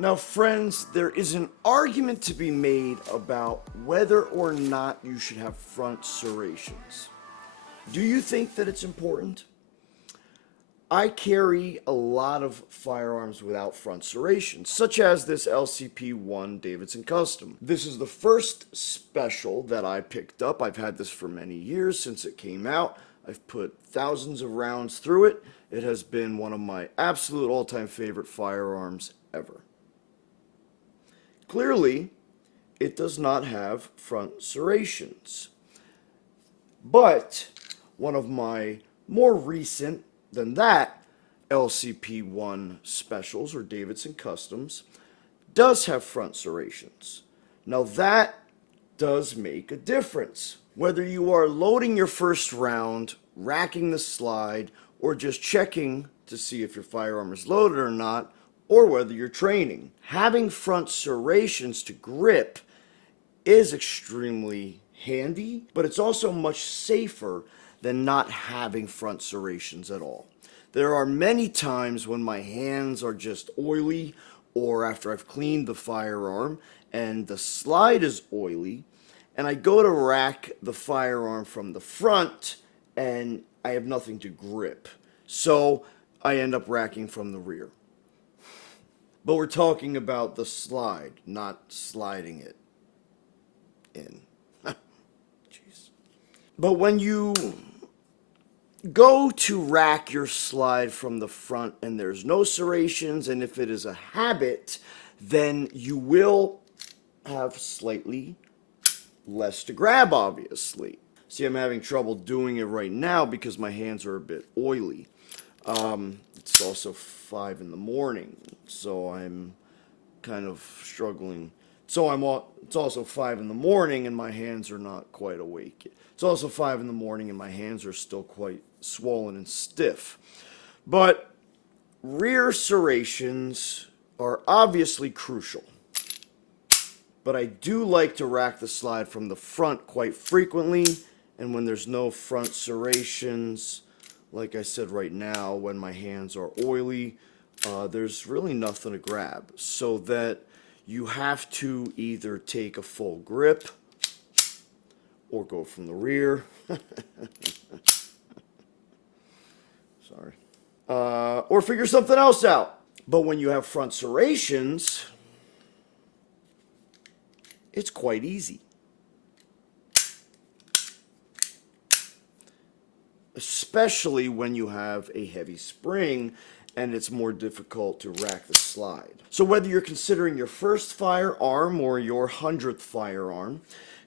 Now, friends, there is an argument to be made about whether or not you should have front serrations. Do you think that it's important? I carry a lot of firearms without front serrations, such as this LCP-1 Davidson Custom. This is the first special that I picked up. I've had this for many years since it came out. I've put thousands of rounds through it. It has been one of my absolute all-time favorite firearms ever. Clearly, it does not have front serrations. But one of my more recent than that LCP-1 specials or Davidson Customs does have front serrations. Now that does make a difference. Whether you are loading your first round, racking the slide, or just checking to see if your firearm is loaded or not, or whether you're training, having front serrations to grip is extremely handy, but it's also much safer than not having front serrations at all. There are many times when my hands are just oily, or after I've cleaned the firearm and the slide is oily, and I go to rack the firearm from the front and I have nothing to grip. So I end up racking from the rear. But we're talking about the slide, not sliding it in. Jeez. But when you go to rack your slide from the front and there's no serrations, and if it is a habit, then you will have slightly less to grab, obviously. See, I'm having trouble doing it right now because my hands are a bit oily. It's also 5 in the morning, so I'm kind of struggling. It's also 5 in the morning and my hands are not quite awake yet. It's also 5 in the morning and my hands are still quite swollen and stiff. But rear serrations are obviously crucial. But I do like to rack the slide from the front quite frequently, and when there's no front serrations, like I said right now, when my hands are oily, there's really nothing to grab. So that you have to either take a full grip or go from the rear. Sorry. Or figure something else out. But when you have front serrations, it's quite easy. Especially when you have a heavy spring and it's more difficult to rack the slide. So whether you're considering your first firearm or your 100th firearm,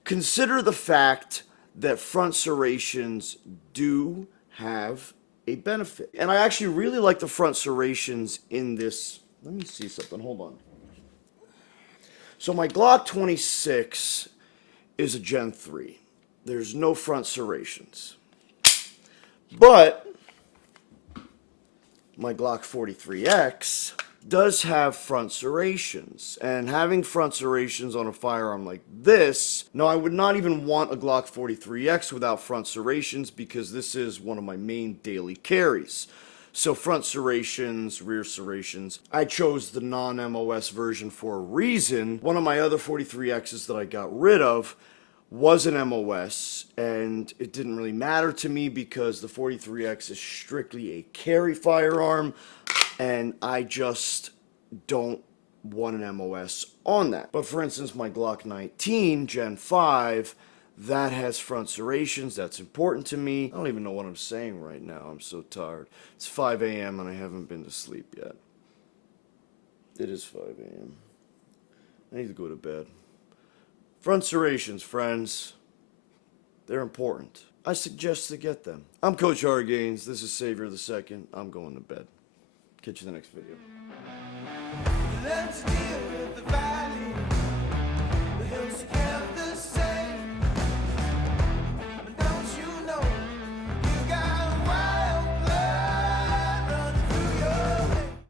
consider the fact that front serrations do have a benefit. And I actually really like the front serrations in this. Let me see something, hold on. So my Glock 26 is a Gen 3. There's no front serrations. But my Glock 43X does have front serrations, and having front serrations on a firearm like this, now I would not even want a Glock 43X without front serrations because this is one of my main daily carries. So front serrations, rear serrations, I chose the non-MOS version for a reason. One of my other 43Xs that I got rid of was an MOS, and it didn't really matter to me because the 43X is strictly a carry firearm, and I just don't want an MOS on that. But for instance, my Glock 19 Gen 5, that has front serrations. That's important to me. I don't even know what I'm saying right now. I'm so tired. It's 5 a.m. and I haven't been to sleep yet. It is 5 a.m. I need to go to bed. Front serrations, friends. They're important. I suggest to get them. I'm Coach Hargains. This is Savior the Second. I'm going to bed. Catch you in the next video.